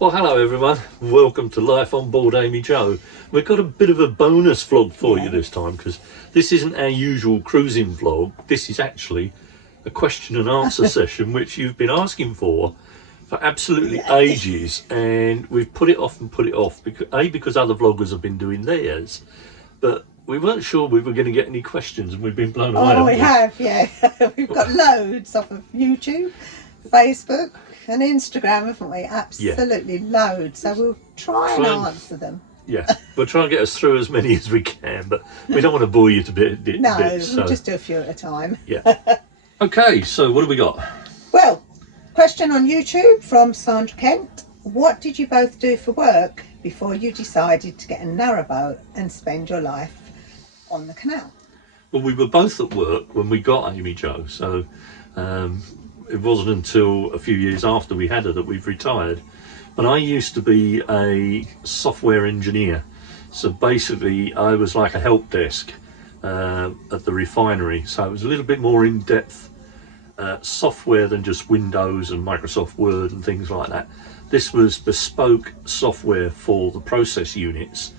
Well, hello everyone, welcome to Life on Board AmyJo. We've got a bit of a bonus vlog for you this time because this isn't our usual cruising vlog. This is actually a question and answer session which you've been asking for absolutely ages, and we've put it off because other vloggers have been doing theirs, but we weren't sure we were going to get any questions, and we've been blown away. Oh, we have, yeah. We've got loads off of YouTube, Facebook and Instagram, haven't we? Absolutely loads. So we'll try and answer them. Yeah, we'll try and get us through as many as we can, but we don't want to bore you to bits. No, we'll just do a few at a time. Yeah. Okay, so what have we got? Well, question on YouTube from Sandra Kent. What did you both do for work before you decided to get a narrowboat and spend your life on the canal? Well, we were both at work when we got AmyJo, so it wasn't until a few years after we had her that we've retired. But I used to be a software engineer, so basically I was like a help desk at the refinery, so it was a little bit more in-depth software than just Windows and Microsoft Word and things like that. This was bespoke software for the process units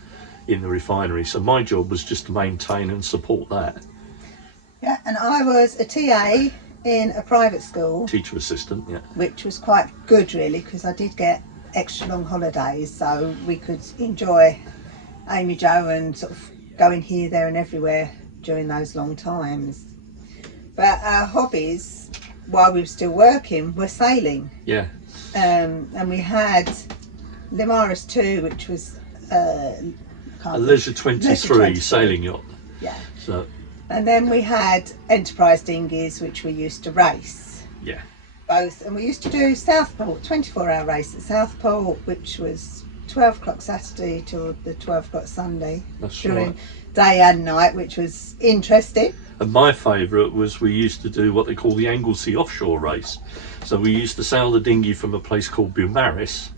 in the refinery, so my job was just to maintain and support that. Yeah, and I was a TA in a private school. Teacher assistant, yeah. Which was quite good really, because I did get extra long holidays, so we could enjoy AmyJo and sort of going here, there and everywhere during those long times. But our hobbies while we were still working were sailing. Yeah. And we had Limaris 2, which was a Leisure 23 sailing yacht. Yeah. So. And then we had Enterprise dinghies, which we used to race. Yeah. Both, and we used to do Southport, 24-hour race at Southport, which was 12 o'clock Saturday till the 12 o'clock Sunday. That's during right. Day and night, which was interesting. And my favourite was we used to do what they call the Anglesey offshore race. So we used to sail the dinghy from a place called Beaumaris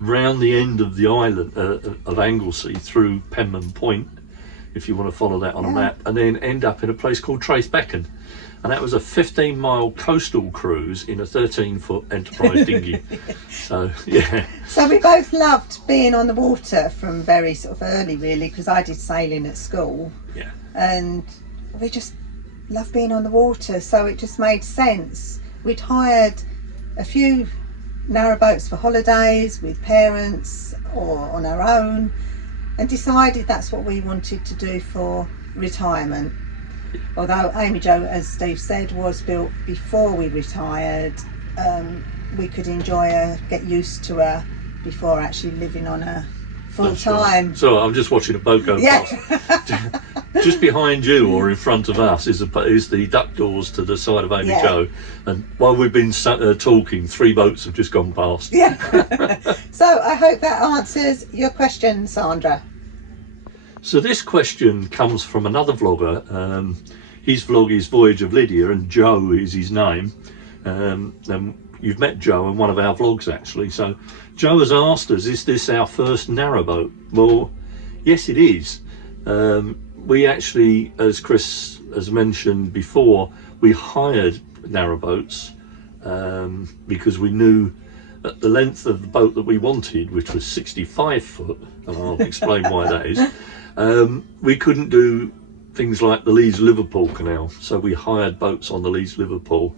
round the end of the island of Anglesey through Penman Point, if you want to follow that on a map, and then end up in a place called Tracebeacon. And that was a 15-mile coastal cruise in a 13-foot Enterprise dinghy. So, yeah. So we both loved being on the water from very sort of early, really, because I did sailing at school. Yeah. And we just loved being on the water, so it just made sense. We'd hired a few narrowboats for holidays with parents or on our own, and decided that's what we wanted to do for retirement. Although AmyJo, as Steve said, was built before we retired, we could enjoy her, get used to her before actually living on her full time. Right. So I'm just watching a boat go past. Just behind you or in front of us is the duck doors to the side of AmyJo, and while we've been talking, 3 boats have just gone past. Yeah. So I hope that answers your question, Sandra. So this question comes from another vlogger. His vlog is Voyage of Lydia, and Joe is his name. And you've met Joe in one of our vlogs actually. So Joe has asked us, is this our first narrowboat? Well, yes it is. We actually, as Chris has mentioned before, we hired narrowboats because we knew at the length of the boat that we wanted, which was 65 foot, and I'll explain why that is, we couldn't do things like the Leeds-Liverpool canal, so we hired boats on the Leeds-Liverpool,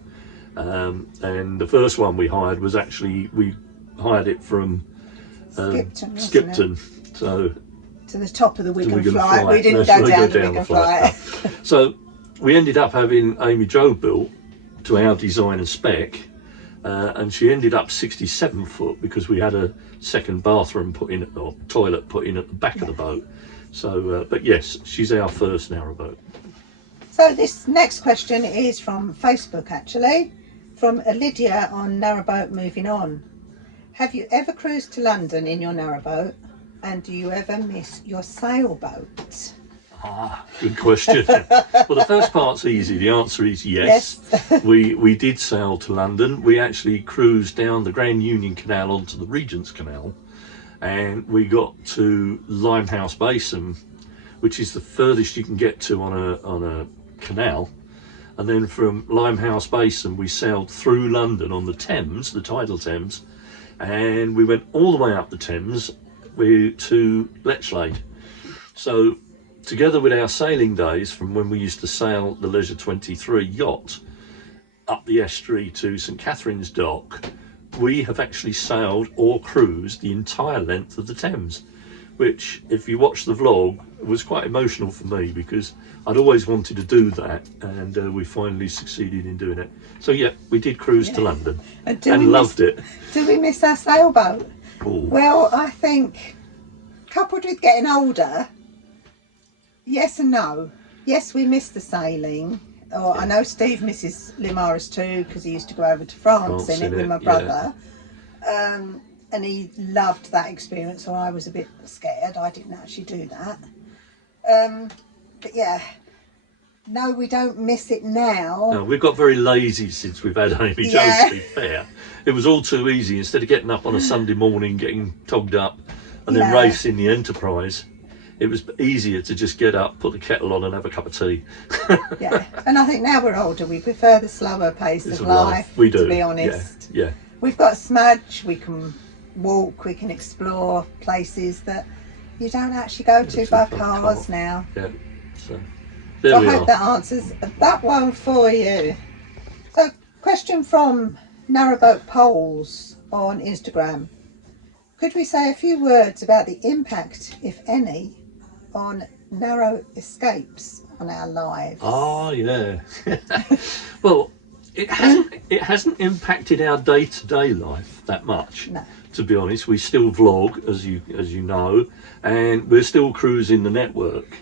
and the first one we hired was actually, we hired it from Skipton, so to the top of the Wigan flight. We didn't go down the Wigan flight. So we ended up having AmyJo built to our design and spec, and she ended up 67 foot because we had a second bathroom put in, or toilet put in at the back of the boat. So, but yes, she's our first narrowboat. So this next question is from Facebook actually, from Lydia on Narrowboat Moving On. Have you ever cruised to London in your narrowboat? And do you ever miss your sailboat? Ah, good question. Well, the first part's easy. The answer is yes. We did sail to London. We actually cruised down the Grand Union Canal onto the Regent's Canal, and we got to Limehouse Basin, which is the furthest you can get to on a canal. And then from Limehouse Basin we sailed through London on the Thames, the tidal Thames, and we went all the way up the Thames to Lechlade. So together with our sailing days from when we used to sail the Leisure 23 yacht up the estuary to St Catherine's Dock, we have actually sailed or cruised the entire length of the Thames, which, if you watch the vlog, was quite emotional for me because I'd always wanted to do that, and we finally succeeded in doing it. So yeah, we did cruise to London and loved it. Do we miss our sailboat? Ooh. Well, I think coupled with getting older, yes and no. Yes, we miss the sailing. Or I know Steve misses Limaris too, because he used to go over to France in it with my brother. And he loved that experience, so I was a bit scared. I didn't actually do that. But yeah, no, we don't miss it now. No, we've got very lazy since we've had AmyJo, to be fair. It was all too easy. Instead of getting up on a Sunday morning, getting togged up and then racing the Enterprise, it was easier to just get up, put the kettle on and have a cup of tea. Yeah, and I think now we're older, we prefer the slower pace of life, we do, to be honest. Yeah. We've got a smudge, we can walk, we can explore places that you don't actually go to by cars now. Yeah, so there we are. I hope that answers that one for you. So, question from Narrowboat Polls on Instagram. Could we say a few words about the impact, if any, on narrow escapes on our lives? Oh yeah. Well, it hasn't impacted our day-to-day life that much. No. To be honest, we still vlog, as you know, and we're still cruising the network.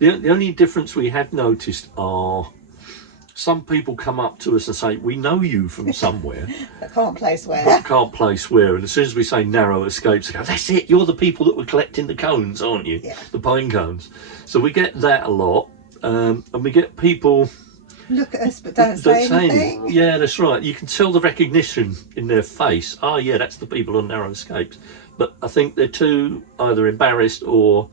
The only difference we have noticed are some people come up to us and say, we know you from somewhere. I can't place where. But can't place where. And as soon as we say narrow escapes, they go, that's it, you're the people that were collecting the cones, aren't you? Yeah. The pine cones. So we get that a lot. And we get people look at us but don't say anything. Yeah, that's right. You can tell the recognition in their face. Oh yeah, that's the people on narrow escapes. But I think they're too either embarrassed or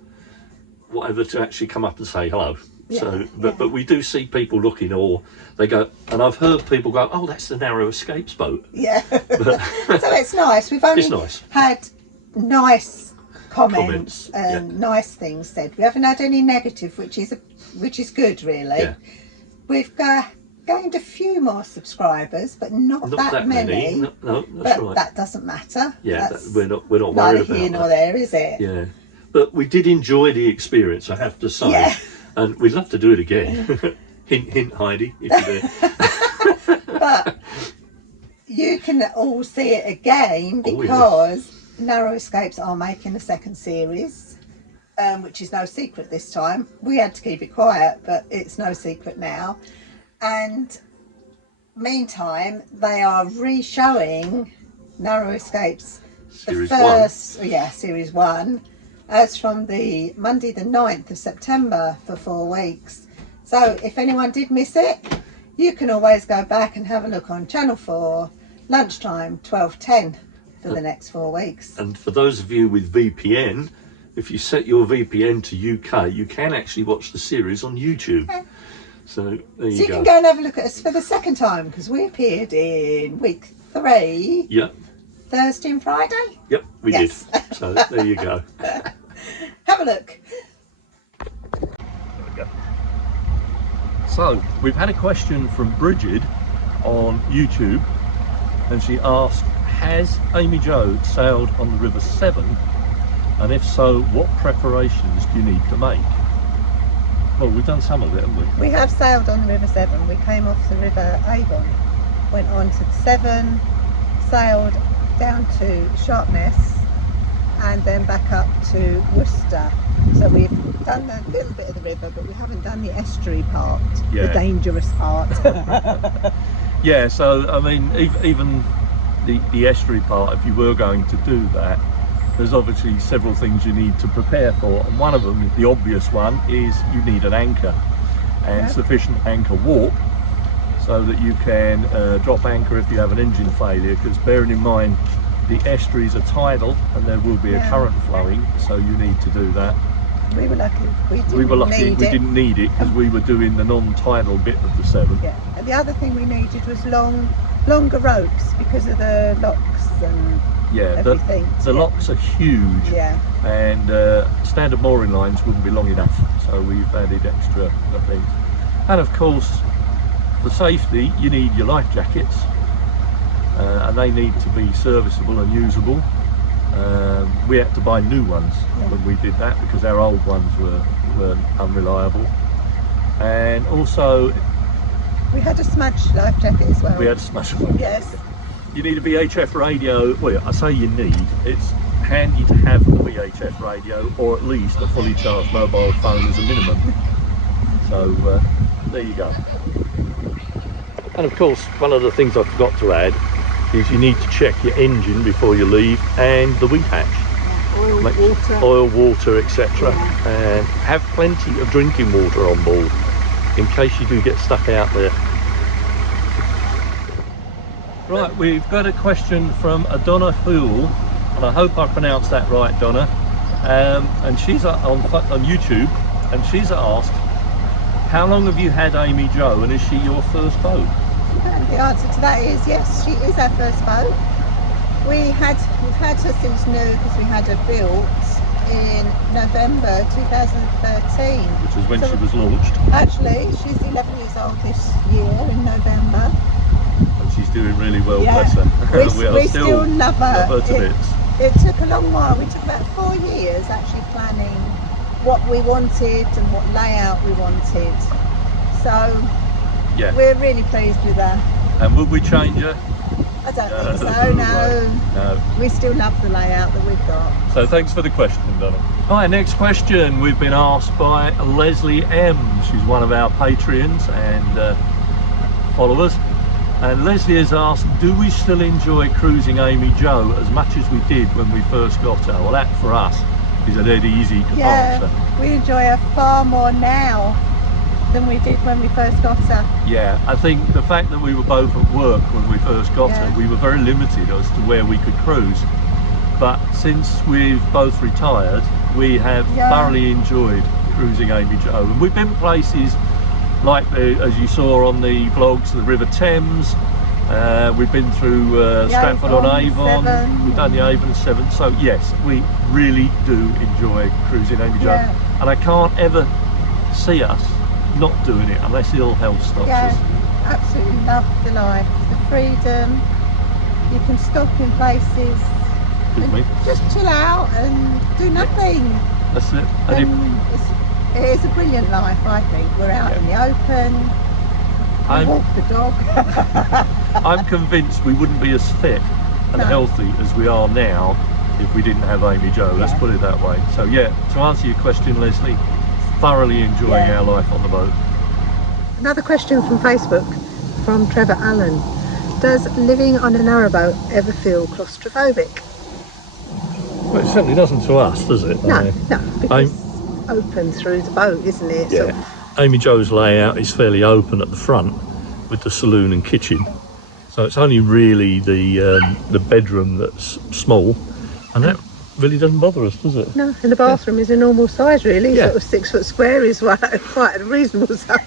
whatever to actually come up and say hello. Yeah, so but we do see people looking, or they go, and I've heard people go, oh, that's the narrow escapes boat. Yeah. So it's nice. We've only had nice comments and nice things said. We haven't had any negative, which is good, really. Yeah. We've gained a few more subscribers, but not that many. No, that's right. That doesn't matter. Yeah, we're not worried about that. Neither here nor there, is it? Yeah, but we did enjoy the experience, I have to say. Yeah. And we'd love to do it again. Hint, hint, Heidi, if you're there. But you can all see it again because Narrow Escapes are making a second series, which is no secret this time. We had to keep it quiet, but it's no secret now. And meantime, they are re-showing Narrow Escapes, Series Series 1. As from the Monday the 9th of September for 4 weeks. So if anyone did miss it, you can always go back and have a look on Channel 4, lunchtime, 12:10 for the next 4 weeks. And for those of you with VPN, if you set your VPN to UK, you can actually watch the series on YouTube. Okay. So there you go. So you can go and have a look at us for the second time, because we appeared in week 3. Yep. Thursday and Friday? Yep, we did. So there you go. Have a look. There we go. So we've had a question from Bridget on YouTube, and she asked, has AmyJo sailed on the River Severn, and if so, what preparations do you need to make? Well, we've done some of it, haven't we? We have sailed on the River Severn. We came off the River Avon, went on to the Severn, sailed down to Sharpness, and then back up to Worcester. So we've done a little bit of the river, but we haven't done the estuary part, the dangerous part. Yeah, so I mean, even the estuary part, if you were going to do that, there's obviously several things you need to prepare for, and one of them, the obvious one, is you need an anchor and sufficient anchor warp so that you can drop anchor if you have an engine failure, because bearing in mind the estuaries are tidal and there will be a current flowing, so you need to do that. We were lucky. We didn't need it because we were doing the non-tidal bit of the Severn. Yeah, and the other thing we needed was longer ropes because of the locks and Yeah, everything. the locks are huge. Yeah. And standard mooring lines wouldn't be long enough, so we've added extra things. And of course, for safety, you need your life jackets, and they need to be serviceable and usable. We had to buy new ones when we did that because our old ones were unreliable. And also, we had a smudge life jacket as well. We had a smudge one. Yes. You need a VHF radio. Well, I say you need. It's handy to have a VHF radio, or at least a fully charged mobile phone as a minimum. So there you go. And of course, one of the things I forgot to add is you need to check your engine before you leave, and the weed hatch. Oil, water, etc. And have plenty of drinking water on board in case you do get stuck out there. Right, we've got a question from Donna Fool, and I hope I pronounced that right, Donna. And she's on YouTube, and she's asked, how long have you had AmyJo, and is she your first boat? The answer to that is yes, she is our first boat. We've had her since new because we had her built in November 2013. Which was when she was launched. Actually, she's 11 years old this year in November. And she's doing really well, bless her. We still love her. Love her to bits. It took a long while. We took about 4 years actually planning what we wanted and what layout we wanted. So yeah, we're really pleased with her. And would we change her? I don't think so, no. We still love the layout that we've got. So thanks for the question, Donna. Hi, next question we've been asked by Leslie M. She's one of our Patreons and followers. And Leslie has asked, do we still enjoy cruising AmyJo as much as we did when we first got her? Well, that for us is a dead easy answer. We enjoy her far more now than we did when we first got her. Yeah, I think the fact that we were both at work when we first got her, we were very limited as to where we could cruise. But since we've both retired, we have thoroughly enjoyed cruising AmyJo. And we've been places like, as you saw on the vlogs, the River Thames. We've been through Stratford-on-Avon. We've done the Avon 7. So yes, we really do enjoy cruising AmyJo. And I can't ever see us not doing it unless ill health stops us. Absolutely love the life, the freedom. You can stop in places and just chill out and do nothing. That's it. It is a brilliant life, I think. We're out in the open, we walk the dog. I'm convinced we wouldn't be as fit and healthy as we are now if we didn't have AmyJo, let's put it that way. So yeah, to answer your question, Leslie, thoroughly enjoying our life on the boat. Another question from Facebook from Trevor Allen. Does living on a narrowboat ever feel claustrophobic? Well, it certainly doesn't to us, does it? No, because it's open through the boat, isn't it? Yeah. So AmyJo's layout is fairly open at the front with the saloon and kitchen. So it's only really the bedroom that's small, and that really doesn't bother us, does it? No, and the bathroom is a normal size really, sort of 6 foot square is quite a reasonable size.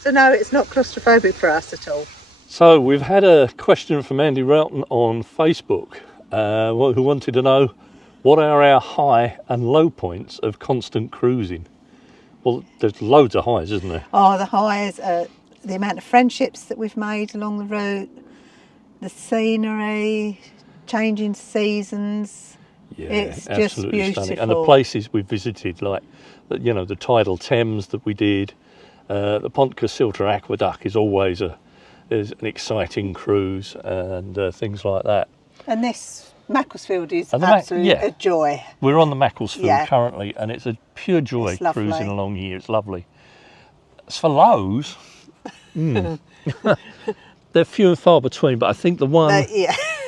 So no, it's not claustrophobic for us at all. So we've had a question from Andy Relton on Facebook who wanted to know what are our high and low points of constant cruising. Well, there's loads of highs, isn't there? Oh, the highs are the amount of friendships that we've made along the route, the scenery, changing seasons. Yeah, it's just beautiful. Stunning. And the places we visited, like, you know, the tidal Thames that we did, the Pont Casiltra Aqueduct is always an exciting cruise, and things like that. And this Macclesfield is absolutely a joy. We're on the Macclesfield currently, and it's a pure joy cruising along here. It's lovely. As for lows, they're few and far between, but I think the one,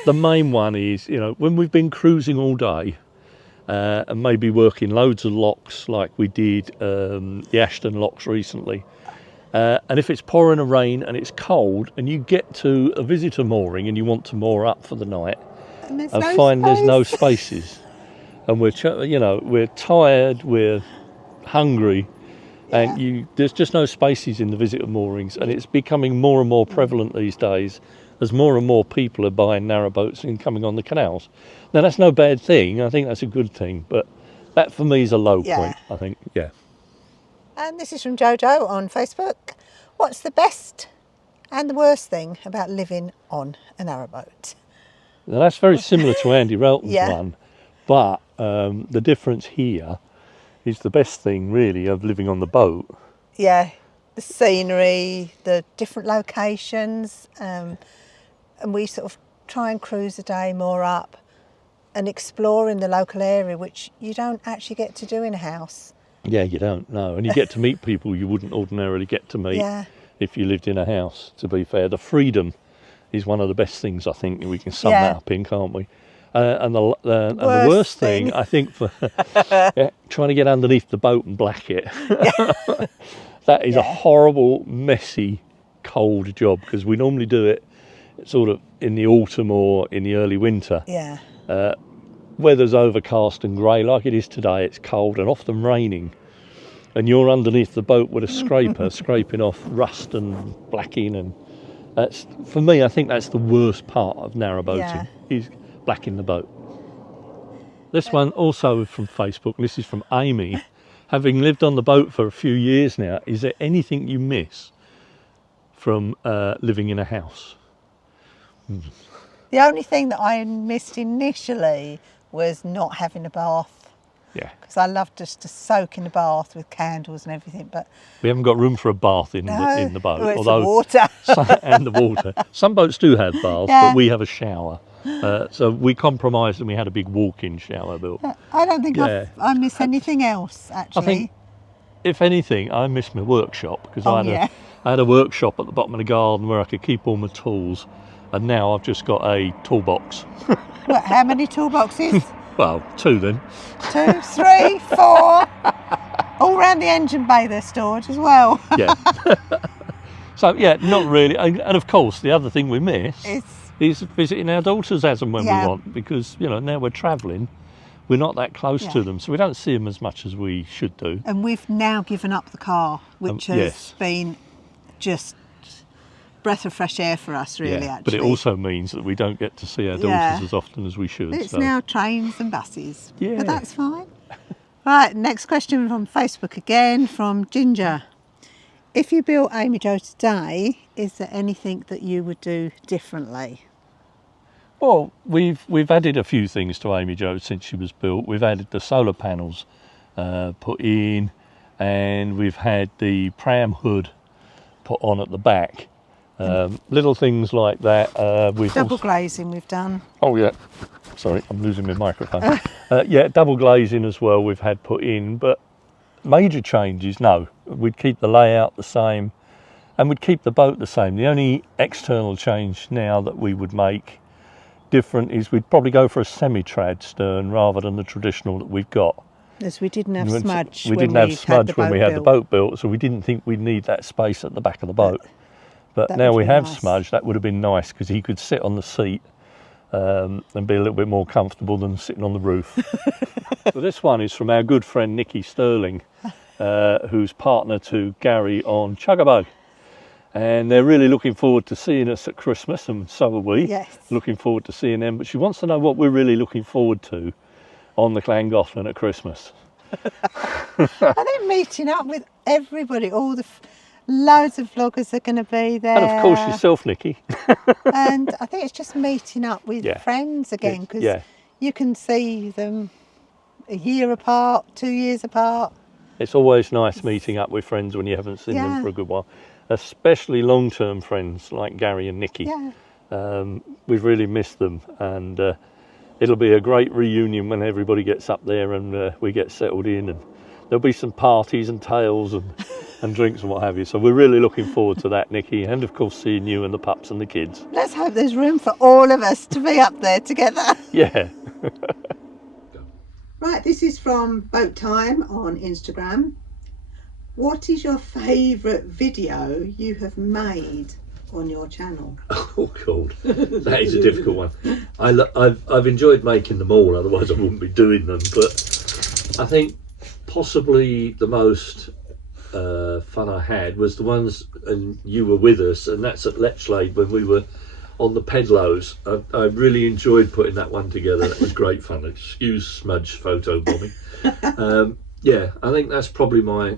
the main one is, you know, when we've been cruising all day and maybe working loads of locks like we did the Ashton locks recently, and if it's pouring a rain and it's cold and you get to a visitor mooring and you want to moor up for the night and find there's no spaces, and we're tired, we're hungry, and there's just no spaces in the visitor moorings, and it's becoming more and more prevalent these days as more and more people are buying narrowboats and coming on the canals. Now that's no bad thing. I think that's a good thing, but that for me is a low point, I think. Yeah. And this is from Jojo on Facebook. What's the best and the worst thing about living on a narrowboat? Now that's very similar to Andy Relton's Yeah. one, but the difference here is the best thing really of living on the boat. Yeah, the scenery, the different locations, and we sort of try and cruise a day more up and explore in the local area, which you don't actually get to do in a house. Yeah, you don't, no. And you get to meet people you wouldn't ordinarily get to meet if you lived in a house, to be fair. The freedom is one of the best things, I think, we can sum that up in, can't we? And the worst thing, I think, for trying to get underneath the boat and black it. That is a horrible, messy, cold job, because we normally do it sort of in the autumn or in the early winter. Yeah. Weather's overcast and grey like it is today. It's cold and often raining, and you're underneath the boat with a scraper scraping off rust and blacking, and that's, for me, I think that's the worst part of narrowboating, is blacking the boat. This one also from Facebook, and this is from Amy. Having lived on the boat for a few years now, is there anything you miss from living in a house? The only thing that I missed initially was not having a bath. Yeah. Because I love just to soak in the bath with candles and everything, but we haven't got room for a bath in the boat. It's the water. And the water. Some boats do have baths, but we have a shower. So we compromised and we had a big walk-in shower built. I don't think I miss anything else, actually. I think, if anything, I miss my workshop, because I had a workshop at the bottom of the garden where I could keep all my tools, and now I've just got a toolbox. What, how many toolboxes? Well, 2 then. 2, 3, 4. All round the engine bay they're stored as well. Yeah. So, yeah, not really. And of course, the other thing we miss is visiting our daughters as and when we want, because, you know, now we're travelling, we're not that close to them, so we don't see them as much as we should do. And we've now given up the car, which has been just breath of fresh air for us, really, actually. But it also means that we don't get to see our daughters as often as we should. It's now trains and buses, but that's fine. Right, next question from Facebook again, from Ginger. If you built AmyJo today, is there anything that you would do differently? Well, we've added a few things to AmyJo since she was built. We've added the solar panels put in, and we've had the pram hood put on at the back. Little things like that. Double glazing we've done. Oh yeah, sorry, I'm losing my microphone. Yeah, double glazing as well we've had put in, but major changes, no. We'd keep the layout the same, and we'd keep the boat the same. The only external change now that we would make different is we'd probably go for a semi-trad stern rather than the traditional that we've got. As we didn't have smudge. We didn't have smudge when we had the boat built, so we didn't think we'd need that space at the back of the boat. But now we have smudge. That would have been nice, because he could sit on the seat and be a little bit more comfortable than sitting on the roof. So this one is from our good friend Nikki Sterling, who's partner to Gary on Chuggabug. And they're really looking forward to seeing us at Christmas, and so are we. Yes. Looking forward to seeing them. But she wants to know what we're really looking forward to on the Llangollen at Christmas. I think meeting up with everybody, loads of vloggers are going to be there. And of course yourself, Nikki. And I think it's just meeting up with friends again, because you can see them a year apart, 2 years apart. It's always nice meeting up with friends when you haven't seen them for a good while, especially long-term friends like Gary and Nikki. We've really missed them, and it'll be a great reunion when everybody gets up there and we get settled in, and there'll be some parties and tales and drinks and what have you. So we're really looking forward to that, Nikki, and of course seeing you and the pups and the kids. Let's hope there's room for all of us to be up there together. Yeah. Right, this is from Boat Time on Instagram. What is your favourite video you have made on your channel? Oh God, that is a difficult one. I've enjoyed making them all, otherwise I wouldn't be doing them. But I think possibly the most fun I had was the ones, and you were with us, and that's at Lechlade when we were on the pedlos. I really enjoyed putting that one together. That was great fun. Excuse smudge photo bombing. Yeah, I think that's probably my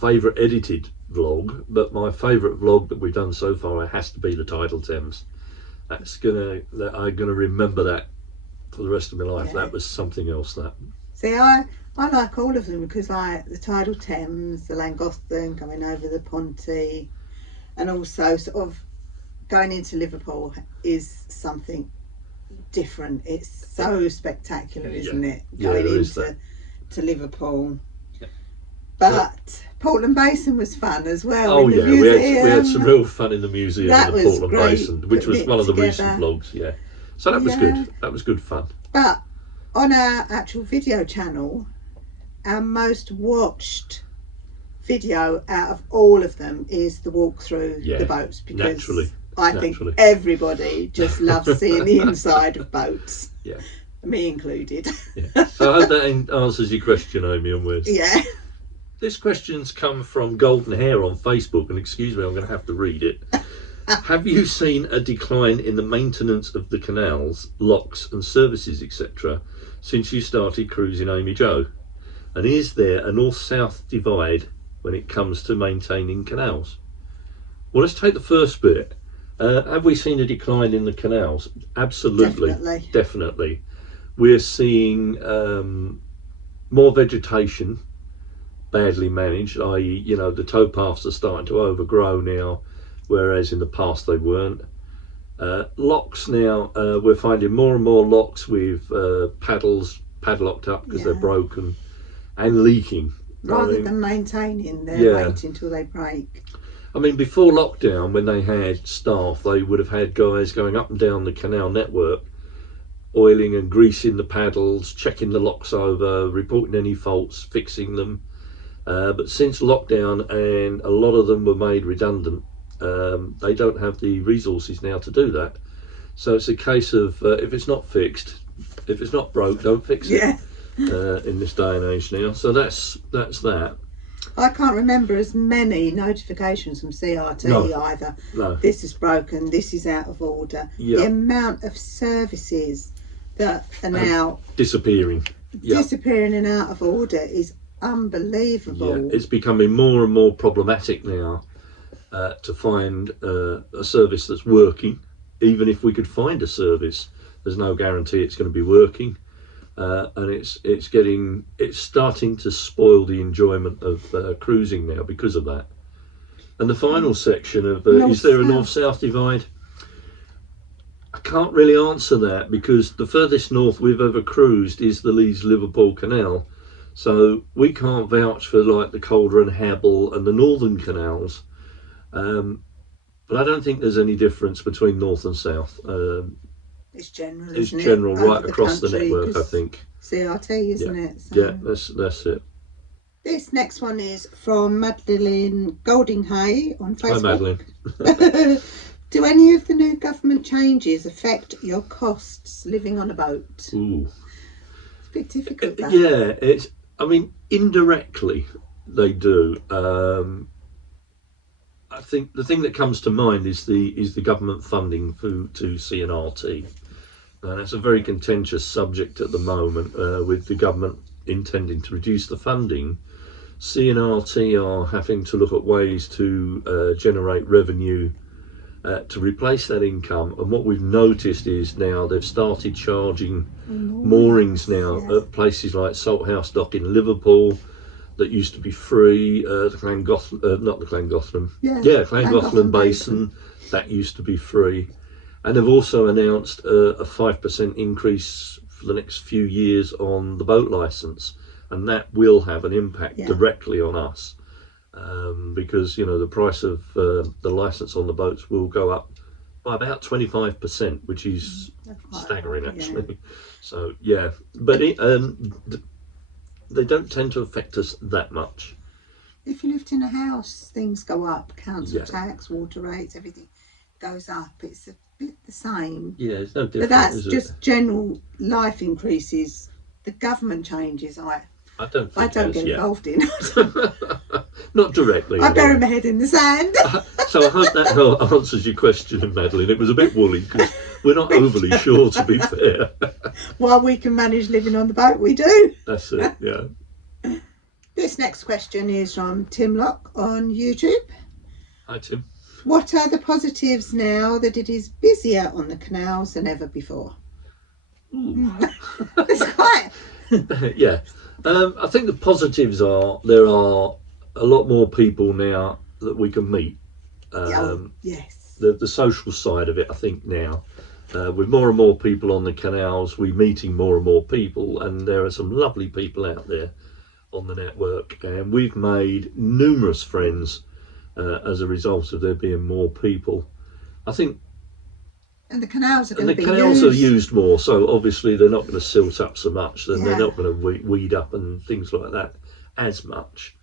favourite edited vlog, but my favourite vlog that we've done so far has to be the tidal Thames. I'm gonna remember that for the rest of my life. Yeah. That was something else. That. See, I like all of them because like the tidal Thames, the Llangollen going over the Ponty, and also sort of going into Liverpool is something different. It's so spectacular, isn't it? Going into Liverpool. Yeah. But Portland Basin was fun as well. Oh yeah, we had some real fun in the museum in the Portland Basin, which was one of the recent vlogs. Yeah, so that was good. That was good fun. But on our actual video channel, our most watched video out of all of them is the walk through the boats, because I think everybody just loves seeing the inside of boats. Yeah. Me included. Yeah. So I hope that answers your question, Amy, on words. Yeah. This question's come from Golden Hair on Facebook, and excuse me, I'm going to have to read it. Have you seen a decline in the maintenance of the canals, locks and services, etc., since you started cruising AmyJo? And is there a north-south divide when it comes to maintaining canals? Well, let's take the first bit. Have we seen a decline in the canals? Absolutely. Definitely. We're seeing more vegetation, badly managed, i.e., you know, the towpaths are starting to overgrow now, whereas in the past they weren't. Locks now, we're finding more and more locks with paddles padlocked up because they're broken and leaking. Rather than maintaining, they're waiting till they break. I mean, before lockdown, when they had staff, they would have had guys going up and down the canal network, oiling and greasing the paddles, checking the locks over, reporting any faults, fixing them. But since lockdown, and a lot of them were made redundant, they don't have the resources now to do that. So it's a case of if it's not fixed, if it's not broke, don't fix it. In this day and age now. So that's that. I can't remember as many notifications from CRT either. No. This is broken, this is out of order. The amount of services that are now disappearing and out of order is unbelievable. Yeah, it's becoming more and more problematic now to find a service that's working. Even if we could find a service, there's no guarantee it's going to be working. And it's starting to spoil the enjoyment of cruising now because of that. And the final section of is there a north-south divide? I can't really answer that because the furthest north we've ever cruised is the Leeds-Liverpool Canal, so we can't vouch for like the Calder and Habble and the northern canals. But I don't think there's any difference between north and south. It's general, it's general right across the network, I think. CRT, isn't it? So. Yeah, that's it. This next one is from Madeline Goldinghay on Facebook. Hi, Madeline. Do any of the new government changes affect your costs living on a boat? Ooh. It's a bit difficult, that. Yeah, I mean, indirectly they do. I think the thing that comes to mind is the government funding to CNRT. And that's a very contentious subject at the moment, with the government intending to reduce the funding. CNRT are having to look at ways to generate revenue to replace that income. And what we've noticed is now they've started charging moorings now at places like Salthouse Dock in Liverpool that used to be free, the Llangollen Basin, that used to be free. And they've also announced a 5% increase for the next few years on the boat licence, and that will have an impact directly on us, because you know the price of the licence on the boats will go up by about 25%, which is staggering actually. So yeah, but they don't tend to affect us that much. If you lived in a house, things go up. Council tax, water rates, everything goes up. It's a bit the same. Yeah, it's no different. But that's just general life increases. The government changes, I don't think I don't get involved in. Not directly. I bury my head in the sand. So I hope that answers your question, Madeline. It was a bit woolly because we're not overly sure, to be fair. While we can manage living on the boat, we do. That's it, yeah. This next question is from Tim Lock on YouTube. Hi, Tim. What are the positives now that it is busier on the canals than ever before? It's quite... Yeah. I think the positives are there are a lot more people now that we can meet. Yes. The social side of it, I think now, with more and more people on the canals, we're meeting more and more people, and there are some lovely people out there on the network, and we've made numerous friends as a result of there being more people. I think. And the canals are going to be used. Are used more, so obviously they're not going to silt up so much, then they're not going to weed up and things like that as much.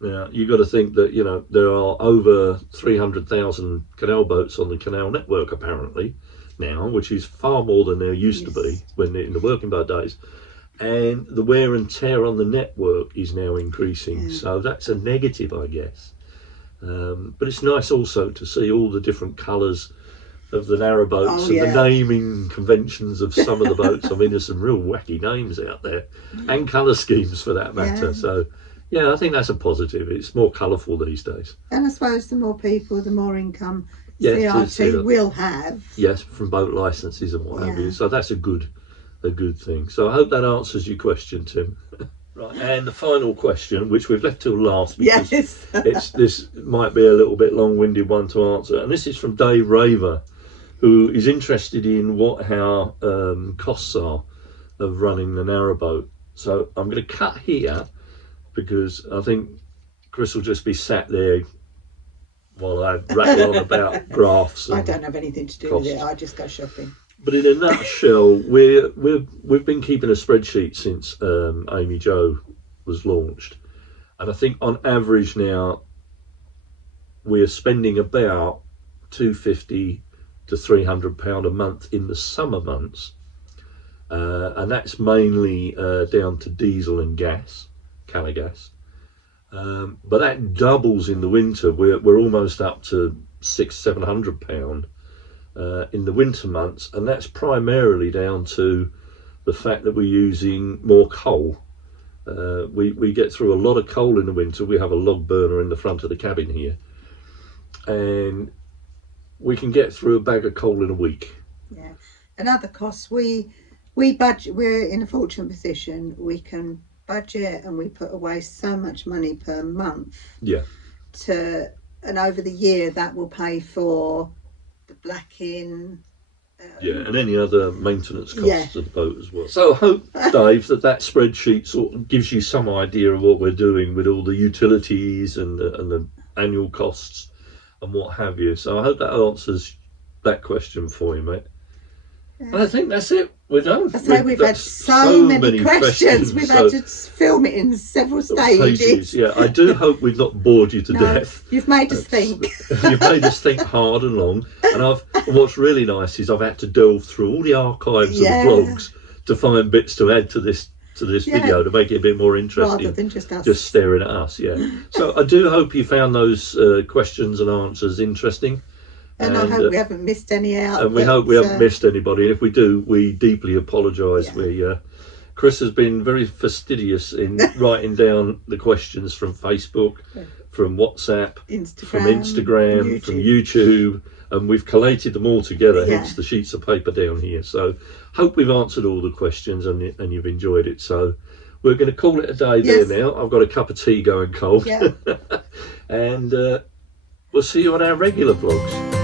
Now, you've got to think that, you know, there are over 300,000 canal boats on the canal network apparently now, which is far more than there used to be when in the working boat days. And the wear and tear on the network is now increasing, so that's a negative, I guess. But it's nice also to see all the different colours of the narrowboats and the naming conventions of some of the boats. I mean, there's some real wacky names out there, and colour schemes for that matter. So yeah, I think that's a positive. It's more colourful these days. And I suppose the more people, the more income CRT will have. Yes, from boat licences and what have you. So that's a good thing. So I hope that answers your question, Tim. Right, and the final question, which we've left till last because this might be a little bit long-winded one to answer, and this is from Dave Raver, who is interested in what our costs are of running the narrowboat. So I'm going to cut here because I think Chris will just be sat there while I rattle on about graphs. And I don't have anything to do with it. I just go shopping. But in a nutshell, we've been keeping a spreadsheet since AmyJo was launched, and I think on average now we're spending about £250 to £300 a month in the summer months, and that's mainly down to diesel and gas, colour gas. But that doubles in the winter. We're almost up to £600-700 in the winter months, and that's primarily down to the fact that we're using more coal. We get through a lot of coal in the winter. We have a log burner in the front of the cabin here, and we can get through a bag of coal in a week. Yeah. And other costs, we budget. We're in a fortunate position. We can budget, and we put away so much money per month. Yeah. And over the year that will pay for the blacking. And any other maintenance costs of the boat as well. So I hope, Dave, that spreadsheet sort of gives you some idea of what we're doing with all the utilities and the annual costs and what have you. So I hope that answers that question for you, mate. And I think that's it. We're done. I say we've had so many questions. We've had to film it in several stages. Yeah, I do hope we've not bored you to death. You've made us think. You've made us think hard and long. And what's really nice is I've had to delve through all the archives of the blogs to find bits to add to this video to make it a bit more interesting. Rather than just us. Just staring at us, So I do hope you found those questions and answers interesting. And I hope we haven't missed any out. And we hope we haven't missed anybody. And if we do, we deeply apologise. Chris has been very fastidious in writing down the questions from Facebook, from WhatsApp, from Instagram, from YouTube, and we've collated them all together, hence the sheets of paper down here. So hope we've answered all the questions and you've enjoyed it. So we're going to call it a day there now. I've got a cup of tea going cold. And we'll see you on our regular vlogs.